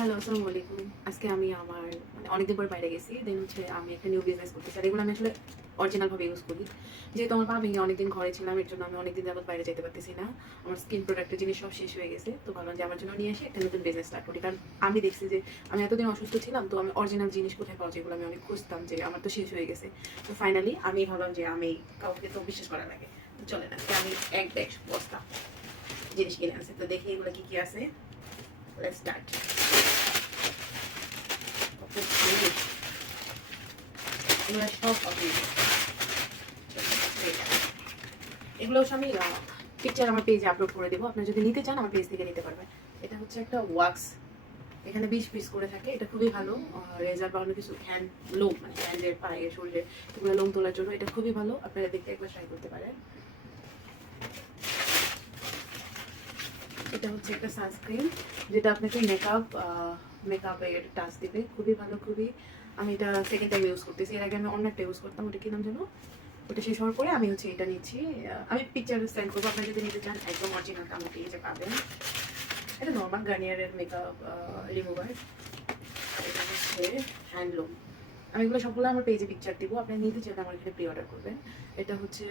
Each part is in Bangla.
হ্যালো আসসালামু আলাইকুম আজকে আমি আমার মানে অনেকদিন পর বাইরে গেছি। দেন হচ্ছে আমি একটা নিউ বিজনেস করতেছি আর এগুলো আমি আসলে অরিজিনাল ভাবে ইউজ করি। যেহেতু আমার পা ভেঙে অনেকদিন ঘরে ছিলাম, এর জন্য আমি অনেকদিন যাবত বাইরে যেতে পারতেছি না। আমার স্কিন প্রোডাক্টের জিনিস সব শেষ হয়ে গেছে। তো ভাবলাম যে আমার জন্য নিয়ে এসে একটা নতুন বিজনেস স্টার্ট করি। কারণ আমি দেখছি যে আমি এতদিন অসুস্থ ছিলাম, তো আমি অরিজিনাল জিনিস কোথায় পাওয়া যেগুলো আমি অনেক খুঁজতাম যে আমার তো শেষ হয়ে গেছে। তো ফাইনালি আমি ভাবলাম যে আমি কাউকে তো বিশ্বাস করা লাগে। তো চলে না আমি এক ব্যাগ বস্তা জিনিস কিনে আনছি। তো দেখি এগুলো কি কি আছে। লেটস স্টার্ট এগুলো আমি পিকচার আমার পেজে আপলোড করে দেবো। আপনি যদি নিতে চান, আমার পেজ থেকে নিতে পারবেন। এটা হচ্ছে একটা ওয়াক্স এখানে বিশ পিস করে থাকে। এটা খুবই ভালো। রেজার বা অন্য কিছু হ্যান্ড লোম মানে হ্যান্ডের পায়ে, শরীরে এগুলো লোম তোলার জন্য এটা খুবই ভালো। আপনারা দেখতে একবার ট্রাই করতে পারেন। এটা হচ্ছে একটা সানস্ক্রিন যেটা আপনাকে মেকআপ মেকআপের টাচ দিবে, খুবই ভালো, খুবই। আমি এটা সেকেন্ড টাইম ইউজ করতেছি। এর আগে আমি অন্য একটা ইউজ করতাম, ওটা কি নাম জানো? ওটা শেষ হওয়ার পরে আমি হচ্ছে এটা নিচ্ছি। আমি পিকচার সেন্ড করব। আপনারা যদি নিতে চান, একদম অরিজিনালটা আমার পেজে পাবেন। এটা নর্মাল গার্নিয়ারের মেকআপ রিমুভার এটা হচ্ছে হ্যান্ডলুম আমি এগুলো সবগুলো আমার পেজে পিকচার দিব। আপনি নিতে চাইলে আমার এখানে প্রি অর্ডার করবেন। এটা হচ্ছে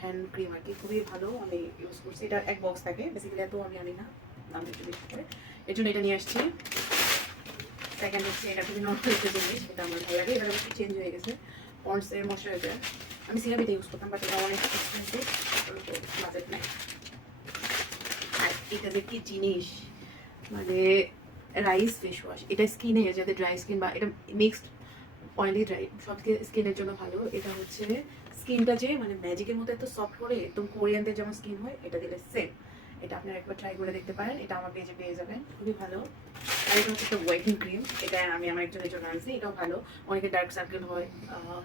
হ্যান্ড ক্রিম আর কি। খুবই ভালো আমি ইউজ করছি। এটা এক বক্স থাকে। বেসিক্যালি এত আমি আনি না। দাম একটু বেশি করে। এর জন্য এটা নিয়ে আসছি। এটা চেঞ্জ হয়ে গেছে আমি ইউজ করতাম এটা অনেক বাজেট এটা জিনিস মানে রাইস এটা এটা ড্রাই সব স্কিনের জন্য ভালো। এটা হচ্ছে স্কিনটা যে মানে ম্যাজিকের মতো এত সফট করে, একদম কোরিয়ানদের যেমন স্কিন হয়, এটা দিলে সেম এটা আপনারা একবার ট্রাই করে দেখতে পারেন। এটা আমার পেজে পেয়ে যাবেন। খুবই ভালো। আর এটা হচ্ছে একটা হোয়াইটিং ক্রিম এটা আমি আমার একজনের জন্য আনছি। এটাও ভালো। অনেকে ডার্ক সার্কেল হয়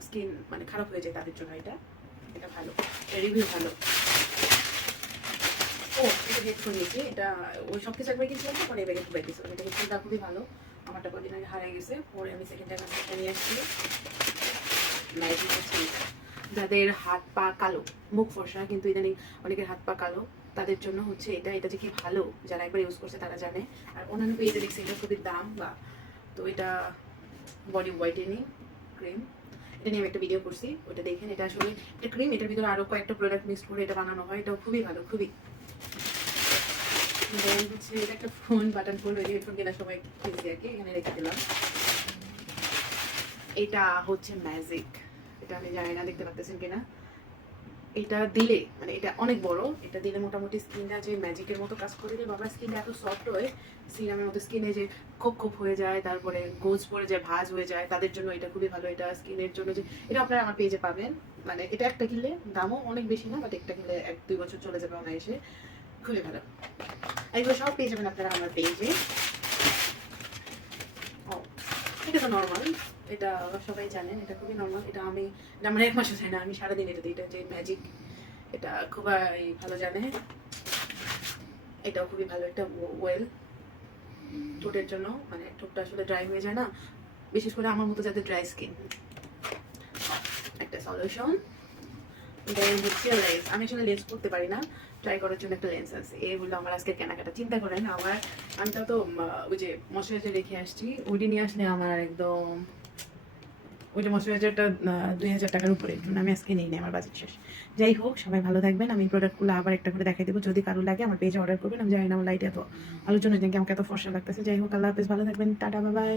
স্কিন মানে খারাপ হয়ে যায় তাদের জন্য এটা। এটা ভালো। রিভিউ ভালো। ও, এটা হেডফোন নিয়েছি। এটা ওই সব কিছু একবার কিনছিলাম পরে এবার একটু এটা হেডফোনটা খুবই ভালো। আমারটা কদিন আগে হারিয়ে গেছে। পরে আমি সেকেন্ড টাইম নিয়ে আসছি। ম্যাজিক। যাদের হাত পা কালো, মুখ ফর্সা, কিন্তু ইদানিং অনেকের হাত পা কালো। তাদের জন্য হচ্ছে এটা এটা যে কি ভালো, যারা একবার ইউজ করছে তারা জানে। আর অন্যান্য পেজে দেখছি এটা খুবই দাম, বা তো এটা বডি হোয়াইটেনিং ক্রিম এটা নিয়ে আমি একটা ভিডিও করছি, ওটা দেখেন, এটা আসলে এটা ক্রিম এটার ভিতরে আরও কয়েকটা প্রোডাক্ট মিক্স করে এটা বানানো হয়, এটাও খুবই ভালো, খুবই। হচ্ছে এটা একটা ফোন বাটন ফোন ওই হেডফোন কেনার কিনছি আর কি, এখানে রেখে দিলাম। এটা হচ্ছে ম্যাজিক এটা আমি জানি না, দেখতে পাচ্ছেন কিনা। এটা দিলে মানে এটা অনেক বড়, এটা দিলে মোটামুটি স্কিনটা যে ম্যাজিকের মতো কাজ করে দেয় বাবার স্কিনটা এত সফট হয়, সিরামের মতো স্কিনে যে খোপ খোপ হয়ে যায়, তারপরে গোজ পড়ে যায়, ভাজ হয়ে যায়, তাদের জন্য এটা খুবই ভালো, এটা স্কিনের জন্য যে, এটা আপনারা আমার পেজে পাবেন। মানে এটা একটা কিনলে দামও অনেক বেশি না বাট একটা কিনলে এক, দুই বছর চলে যাবে অনায়াসে। খুবই ভালো। এগুলো সব পেয়ে যাবেন আপনারা আমার পেজে এটা তো নর্মাল এটা সবাই জানেন, এটা খুবই নর্মাল এটা আমি, এটা আমার এক মাসে চাই না, আমি সারাদিন এটা দিই, এটা যে ম্যাজিক এটা খুবই ভালো জানে, এটাও খুবই ভালো একটা ওয়েল ঠোঁটের জন্য মানে ঠোঁটটা আসলে ড্রাই হয়ে যায় না, বিশেষ করে আমার মতো যাদের ড্রাই স্কিন একটা সলিউশন দেন হচ্ছে লেন্স আমি আসলে লেন্স করতে পারি না ট্রাই করার জন্য একটা লেন্স আছে। এগুলো আমার আজকে কেনাকাটা, চিন্তা করেন, আমার, আমি তো তো ওই যে মশারাইজার রেখে আসছি, ওইটি নিয়ে আসলে আমার একদম, ওই যে মশারাইজারটা দুই হাজার টাকার উপরে আমি আজকে নিই নি, আমার বাজেট শেষ। যাই হোক, সবাই ভালো থাকবেন, আমি প্রোডাক্টগুলো আবার একটা করে দেখাই দেবো, যদি কারও লাগে আমার পেজে অর্ডার করবেন, আমি জানি না আমার লাইট এত আলোচনা দেখে আমাকে এত ফর্সা লাগতেছে। যাই হোক, আল্লাহ হাফেজ, ভালো থাকবেন, টাটা বাবাই